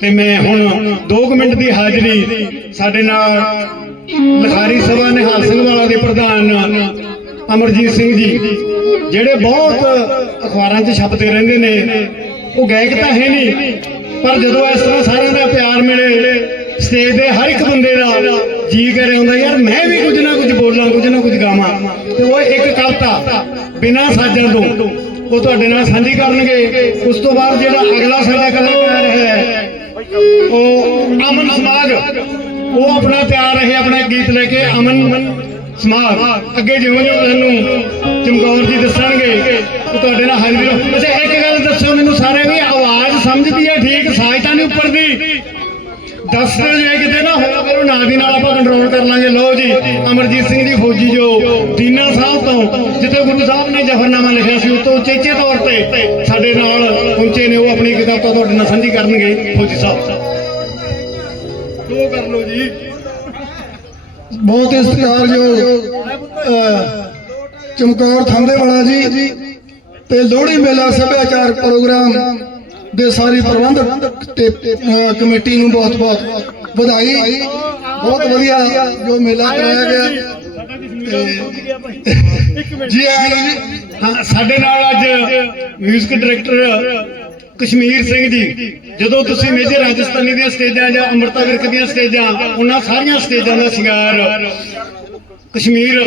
ਤੇ ਮੈਂ ਹੁਣ 2 ਮਿੰਟ ਦੀ ਹਾਜ਼ਰੀ ਸਾਡੇ ਨਾਲ ਲਖਾਰੀ ਸਭਾ ਨਿਹਾਲ ਸਿੰਘ ਵਾਲਾ ਦੇ ਪ੍ਰਧਾਨ ਅਮਰਜੀਤ ਸਿੰਘ ਜੀ, ਜਿਹੜੇ ਬਹੁਤ ਅਖਬਾਰਾਂ 'ਚ ਛਪਦੇ ਰਹਿੰਦੇ ਨੇ, ਉਹ ਗਾਇਕ ਤਾਂ ਹੈ ਨਹੀਂ, ਪਰ ਜਦੋਂ ਇਸ ਤਰ੍ਹਾਂ ਸਾਰਿਆਂ ਦਾ ਪਿਆਰ ਮਿਲੇ, ਸਟੇਜ ਦੇ ਹਰ ਇੱਕ ਬੰਦੇ ਦਾ ਜੀ ਕਰੇ ਹੁੰਦਾ, ਯਾਰ ਮੈਂ ਵੀ ਕੁਝ ਨਾ ਕੁਝ ਬੋਲਾਂ, ਕੁਝ ਨਾ ਕੁਝ ਗਾਵਾਂ। ਤੇ ਉਹ ਇੱਕ ਕਵਿਤਾ ਬਿਨਾਂ ਸਾਜ਼ਾਂ ਤੋਂ ਉਹ ਤੁਹਾਡੇ ਨਾਲ ਸਾਂਝੀ ਕਰਨਗੇ। ਉਸ ਤੋਂ ਬਾਅਦ ਜਿਹੜਾ ਅਗਲਾ ਸਾਡਾ ਕਲਾਕਾਰ ਹੈ ਉਹ ਅਮਨ ਸਮਾਗ ਉਹ ਆਪਣਾ ਤਿਆਰ ਰਹੇ ਆਪਣਾ ਗੀਤ ਲੈ ਕੇ ਅਮਨ ਸਮਾਗ ਅੱਗੇ ਜਿਵੇਂ ਜਿਉਂ ਤੁਹਾਨੂੰ ਚਮਕੌਰ ਜੀ ਦੱਸਣਗੇ ਤੁਹਾਡੇ ਨਾਲ ਹਾਜ਼ਰੀ ਅੱਛਾ, ਇੱਕ ਗੱਲ ਦੱਸੋ, ਮੈਨੂੰ ਸਾਰੇ ਵੀ ਆਵਾਜ਼ ਸਮਝਦੀ ਹੈ ਠੀਕ? ਸਾਜ਼ ਤਾਂ ਨਹੀਂ ਉੱਪਰ ਦੀ। ਦੱਸ ਜੇ ਕਿਤੇ ਨਾ ਹੋਇਆ ਕਰੋ, ਨਾਲ ਦੀ ਨਾਲ ਆਪਾਂ ਕੰਟਰੋਲ ਕਰ ਲਾਂਗੇ। ਲਓ ਜੀ, ਅਮਰਜੀਤ ਸਿੰਘ ਜੀ ਫੌਜੀ ਜੋ ਦੀਨਾ ਸਾਹਿਬ ਤੋਂ, ਜਿੱਥੇ ਗੁਰੂ ਸਾਹਿਬ ਨੇ ਜਫਰਨਾਮਾ ਲਿਖਿਆ ਸੀ ਉਸ ਤੋਂ ਤੌਰ ਤੇ ਸਾਡੇ ਨਾਲ ਪਹੁੰਚੇ ਨੇ, ਉਹ ਆਪਣੀ ਕਿਤਾਬਾਂ ਤੁਹਾਡੇ ਨਾਲ ਸਾਂਝੀ ਕਰਨਗੇ, ਫੌਜੀ ਸਾਹਿਬ। ਦੋ ਕਰ ਲਓ ਜੀ। ਬਹੁਤ ਹੀ ਚਮਕੌਰ ਥੰਦੇ ਵਾਲਾ ਜੀ ਤੇ ਲੋਹੜੀ ਮੇਲਾ ਸੱਭਿਆਚਾਰ ਪ੍ਰੋਗਰਾਮ ਦੇ ਸਾਰੀ ਪ੍ਰਬੰਧਕ ਤੇ ਕਮੇਟੀ ਨੂੰ ਬਹੁਤ ਬਹੁਤ ਵਧਾਈ। ਬਹੁਤ ਵਧੀਆ ਜੋ ਮੇਲਾ ਕਰਾਇਆ ਗਿਆ। ਜੀ ਆਇਆਂ ਨੂੰ ਜੀ। ਹਾਂ ਸਾਡੇ ਨਾਲ ਅੱਜ 뮤직 ਡਾਇਰੈਕਟਰ ਕਸ਼ਮੀਰ ਸਿੰਘ ਜੀ। ਜਦੋਂ ਤੁਸੀਂ ਮੇਜਰ ਰਾਜਸਥਾਨੀ ਦੀਆਂ ਸਟੇਜਾਂ ਜਾਂ ਅੰਮ੍ਰਿਤਾ ਵਿਰਕ ਦੀਆਂ ਸਟੇਜਾਂ ਉਹਨਾਂ ਸਾਰੀਆਂ ਸਟੇਜਾਂ ਦਾ ਸ਼ਿੰਗਾਰ ਕਸ਼ਮੀਰ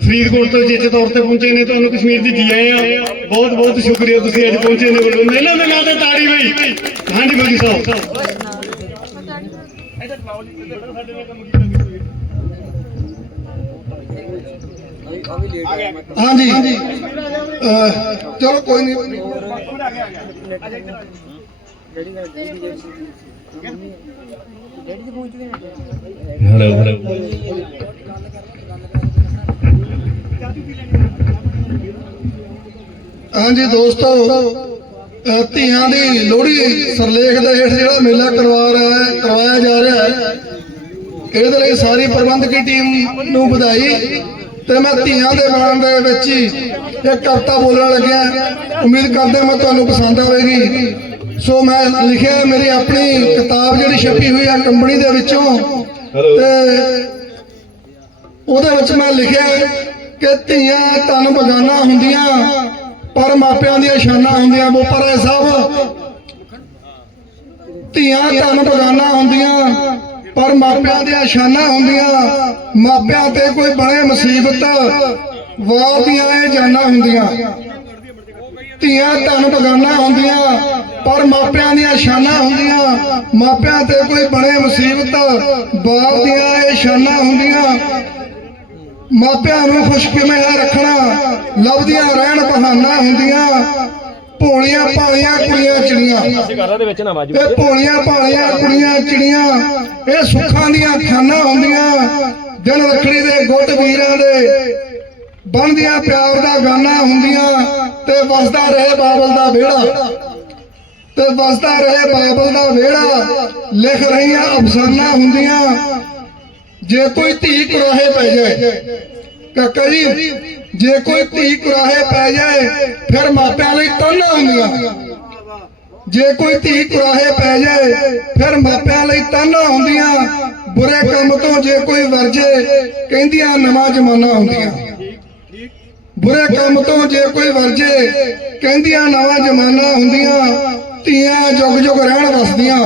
ਫਰੀਦਕੋਟ ਤੋਂ ਜੇਤੇ ਤੌਰ ਤੇ ਪਹੁੰਚੇ ਨੇ ਤੁਹਾਨੂੰ ਕਸ਼ਮੀਰ ਦੀ ਜੀ ਆਏ ਆ। ਬਹੁਤ ਬਹੁਤ ਸ਼ੁਕਰੀਆ ਤੁਸੀਂ ਅੱਜ ਪਹੁੰਚੇ ਨੇ ਵੱਲੋਂ। ਮੇਲਾ ਮੇਲਾ ਤੇ ਤਾੜੀ ਬਈ ਹਾਂਜੀ ਬੋਲੀ ਸਾਹਿਬ। ਹਾਂਜੀ। ਚਲੋ ਕੋਈ ਨਹੀਂ ਹਾਂਜੀ ਦੋਸਤੋ ਧੀਆਂ ਦੀ ਲੋਹੜੀ ਸਰਲੇਖ ਦੇ ਹੇਠ ਜਿਹੜਾ ਮੇਲਾ ਕਰਵਾ ਰਿਹਾ ਹੈ ਕਰਵਾਇਆ ਜਾ ਰਿਹਾ ਹੈ ਇਹਦੇ ਲਈ ਸਾਰੀ ਪ੍ਰਬੰਧਕੀ ਟੀਮ ਨੂੰ ਵਧਾਈ ਤੇ ਮੈਂ ਧੀਆਂ ਦੇ ਬਾਣ ਦੇ ਵਿੱਚ ਹੀ ਇੱਕ ਕਵਿਤਾ ਬੋਲਣ ਲੱਗਿਆ। ਉਮੀਦ ਕਰਦੇ ਮੈਂ ਤੁਹਾਨੂੰ ਪਸੰਦ ਆਵੇਗੀ। ਸੋ ਮੈਂ ਲਿਖਿਆ ਮੇਰੀ ਆਪਣੀ ਕਿਤਾਬ ਜਿਹੜੀ ਛਪੀ ਹੋਈ ਹੈ ਕੰਪਨੀ ਦੇ ਵਿੱਚੋਂ। ਤੇ ਉਹਦੇ ਵਿੱਚ ਮੈਂ ਲਿਖਿਆ ਕਿ ਧੀਆਂ ਤਨ ਬਗਾਨਾ ਹੁੰਦੀਆਂ ਪਰ ਮਾਪਿਆਂ ਦੀਆਂ ਸ਼ਾਨਾਂ ਹੁੰਦੀਆਂ ਬੋਪਰੇ ਸਾਹਿਬ। ਧੀਆਂ ਤਨ ਬਗਾਨਾ ਹੁੰਦੀਆਂ ਪਰ ਮਾਪਿਆਂ ਦੀਆਂ ਸ਼ਾਨਾਂ ਹੁੰਦੀਆਂ ਮਾਪਿਆਂ ਤੇ ਕੋਈ ਬਣੇ ਮੁਸੀਬਤ ਵਾਹ ਇਹ ਜਾਨਾਂ ਹੁੰਦੀਆਂ। ਧੀਆਂ ਧਨ ਬਗਾਨਾ ਹੁੰਦੀਆਂ ਪਰ ਮਾਪਿਆਂ ਦੀਆਂ ਸ਼ਾਨਾਂ ਹੁੰਦੀਆਂ ਮਾਪਿਆਂ ਤੇ ਕੋਈ ਬਣੇ ਮੁਸੀਬਤ ਬਾਪ ਦੀਆਂ ਇਹ ਸ਼ਾਨਾਂ ਹੁੰਦੀਆਂ। ਮਾਪਿਆਂ ਨੂੰ ਖੁਸ਼ ਕਿਵੇਂ ਰੱਖਣਾ? ਲੱਭਦੀਆਂ ਰਹਿਣ ਬਹਾਨਾ ਹੁੰਦੀਆਂ। ਭੋਲੀਆਂ ਭਾਲੀਆਂ ਕੁੜੀਆਂ ਚਿੜੀਆਂ। ਘਰਾਂ ਭੋਲੀਆਂ ਭਾਲੀਆਂ ਕੁੜੀਆਂ ਚਿੜੀਆਂ, ਇਹ ਸੁੱਖਾਂ ਦੀਆਂ ਖਾਨਾਂ ਹੁੰਦੀਆਂ। ਦਿਨ ਰੱਖੜੀ ਦੇ ਗੁੱਟ ਵੀਰਾਂ ਦੇ ਬਣਦੀਆਂ ਪਿਆਰ ਦਾ ਗਾਨਾ ਹੁੰਦੀਆਂ ਤੇ ਵਸਦਾ ਰਹੇ ਬਾਬਲ ਦਾ ਵਿਹੜਾ। ਤੇ ਵਸਦਾ ਰਹੇ ਬਾਬਲ ਦਾ ਵਿਹੜਾ। ਲਿਖ ਰਹੀਆਂ ਅਫਸਾਨਾ ਹੁੰਦੀਆਂ। ਜੇ ਕੋਈ ਧੀ ਕੁਰਾਹੇ ਪੈ ਜਾਏ ਕਾਕਾ ਜੀ ਜੇ ਕੋਈ ਧੀ ਕੁਰਾਹੇ ਪੈ ਜਾਏ, ਫਿਰ ਮਾਪਿਆਂ ਲਈ ਤਾਨਾ ਹੁੰਦੀਆਂ। ਜੇ ਕੋਈ ਧੀ ਕੁਰਾਹੇ ਪੈ ਜਾਏ, ਫਿਰ ਮਾਪਿਆਂ ਲਈ ਤਾਨਾ ਹੁੰਦੀਆਂ। ਬੁਰੇ ਕੰਮ ਤੋਂ ਜੇ ਕੋਈ ਵਰਜੇ, ਕਹਿੰਦੀਆਂ ਨਵਾਂ ਜ਼ਮਾਨਾ ਹੁੰਦੀਆਂ। ਬੁਰੇ ਕੰਮ ਤੋਂ ਜੇ ਕੋਈ ਵਰਜੇ, ਕਹਿੰਦੀਆਂ ਨਵਾਂ ਜ਼ਮਾਨਾ ਹੁੰਦੀਆਂ। ਧੀਆਂ ਜੁਗ ਜੁਗ ਰਹਿਣ ਵਸਦੀਆਂ।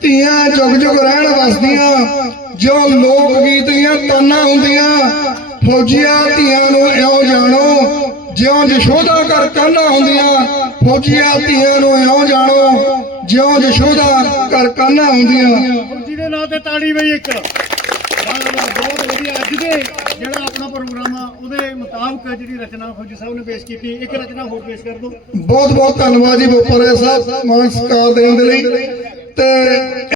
ਧੀਆਂ ਜੁਗ ਜੁਗ ਰਹਿਣ ਵਸਦੀਆਂ। ਜੋ ਲੋਕ ਗੀਤ ਦੀਆਂ ਤਾਨਾਂ ਹੁੰਦੀਆਂ ਫੌਜੀਆਂ ਧੀਆਂ ਨੂੰ ਇਉਂ ਜਾਣੋ ਜਿਉਂ ਜਸ਼ੋਦਾ ਕਰ ਕਾਨਾ ਹੁੰਦੀਆਂ ਫੌਜੀਆਂ ਧੀਆਂ ਨੂੰ ਇਉਂ ਜਾਣੋ ਜਿਉਂ ਜਸ਼ੋਦਾ ਕਰ ਕਾਨਾ ਹੁੰਦੀਆਂ। ਫੌਜੀ ਦੇ ਨਾਂ ਤੇ ਤਾੜੀ ਬਈ ਇੱਕ। ਬਹੁਤ ਵਧੀਆ। ਅੱਜ ਦੇ ਜਿਹੜਾ ਆਪਣਾ ਪ੍ਰੋਗਰਾਮ ਆ ਉਹਦੇ ਮੁਤਾਬਕ ਜਿਹੜੀ ਰਚਨਾ ਫੌਜੀ ਸਾਹਿਬ ਨੇ ਪੇਸ਼ ਕੀਤੀ। ਇੱਕ ਰਚਨਾ ਹੋਰ ਪੇਸ਼ ਕਰ ਦਿਓ। ਬਹੁਤ ਬਹੁਤ ਧੰਨਵਾਦ ਜੀ ਬੋਪਰੇ ਸਾਹਿਬ। ਮਾਨ ਸਤਿਕਾਰ ਦੇਣ ਦੇ ਲਈ। ਤੇ